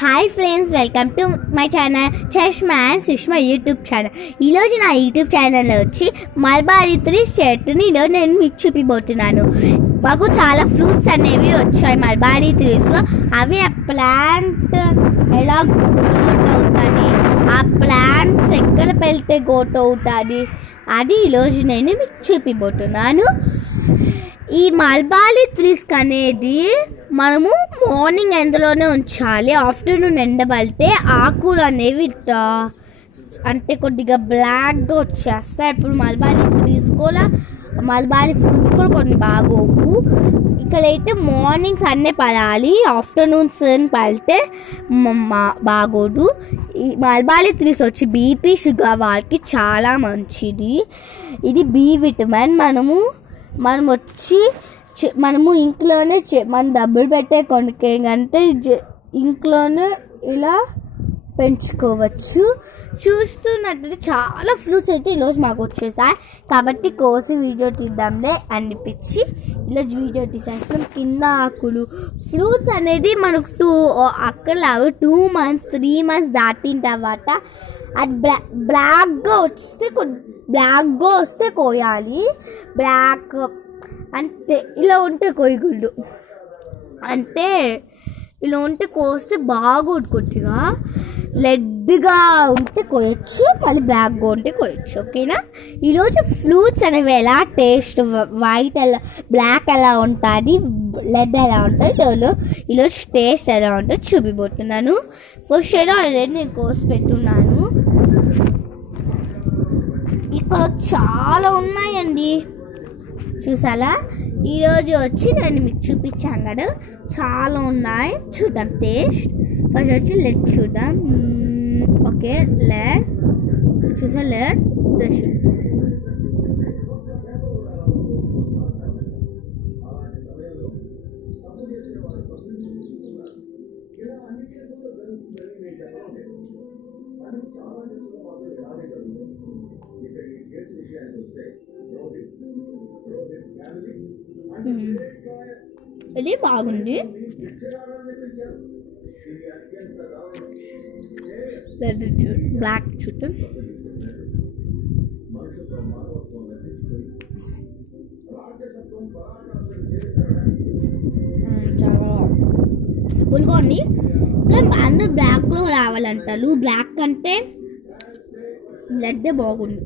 Hi friends, welcome to my channel Chashma and Sushma YouTube channel. ఈరోజు నా YouTube ఛానల్లో వచ్చి మల్బారీ 3 చెట్టుని ఈరోజు నేను మీకు చూపిపోతున్నాను. మాకు చాలా ఫ్రూట్స్ అనేవి వచ్చాయి మల్బారీ 3లో. అవి ఆ ప్లాంట్ ఎలా గ్రోత్ అవుతుంది, ఆ ప్లాంట్స్ ఎక్కడ పెడితే గ్రోత్ అవుతుంది అది ఈరోజు నేను మీకు చూపిపోతున్నాను. ఈ మల్బారీ 3 అనేది మనము మార్నింగ్ ఎండలోనే ఉంచాలి. ఆఫ్టర్నూన్ ఎండబడితే ఆకులు అనేవి అంటే కొద్దిగా బ్లాక్గా వచ్చేస్తాయి. ఇప్పుడు మల్బారీ 3 కూడా మల్బారీ ఫ్రూట్స్ కూడా కొన్ని బాగోవు. ఇక్కడైతే మార్నింగ్ సన్నే పడాలి, ఆఫ్టర్నూన్ సన్ పడితే బాగోదు. ఈ మల్బారీ 3 వచ్చి బీపీ షుగర్ వాళ్ళకి చాలా మంచిది. ఇది బి విటమిన్. మనము ఇంట్లోనే మనం డబ్బులు పెట్టే కొనుక్కంటే ఇంట్లోనే ఇలా పెంచుకోవచ్చు. చూస్తున్నట్టు చాలా ఫ్రూట్స్ అయితే ఈరోజు మాకు వచ్చేసాయి కాబట్టి కోసి వీడియో తీద్దాంలే అనిపించి ఈరోజు వీడియో తీసేస్తాం. కింద ఆకులు ఫ్రూట్స్ అనేది మనకు అక్కడ 2 months 3 months దాటిన తర్వాత అది బ్లాక్గా వస్తే కోయాలి. బ్లాక్ అంటే ఇలా ఉంటే కొయ్యకూడదు, అంటే ఇలా ఉంటే కోస్తే బాగోదు. కొద్దిగా రెడ్గా ఉంటే కోయచ్చు, మళ్ళీ బ్లాక్గా ఉంటే కోయచ్చు. ఓకేనా? ఈరోజు ఫ్రూట్స్ అనేవి ఎలా టేస్ట్, వైట్ ఎలా బ్లాక్ ఎలా ఉంటుంది, రెడ్ ఎలా ఉంటుంది, ఈరోజు టేస్ట్ ఎలా ఉంటుందో చూపిపోతున్నాను. ఫస్ట్ ఏదో నేను కోసి పెట్టున్నాను. ఇక్కడ చాలా ఉన్నాయండి, చూసారా? ఈరోజు వచ్చి నేను మీకు చూపించాను కదా, చాలా ఉన్నాయి. చూద్దాం టేస్ట్. ఫస్ట్ వచ్చి లెట్ చూద్దాం. ఓకే, లెట్ చూసా, లెట్ ఇది బాగుంది. బ్లాక్ చుట్టూ చాలా పుల్గా ఉంది. అందరూ బ్లాక్లో రావాలంటారు. బ్లాక్ అంటే రెడ్ బాగుంది.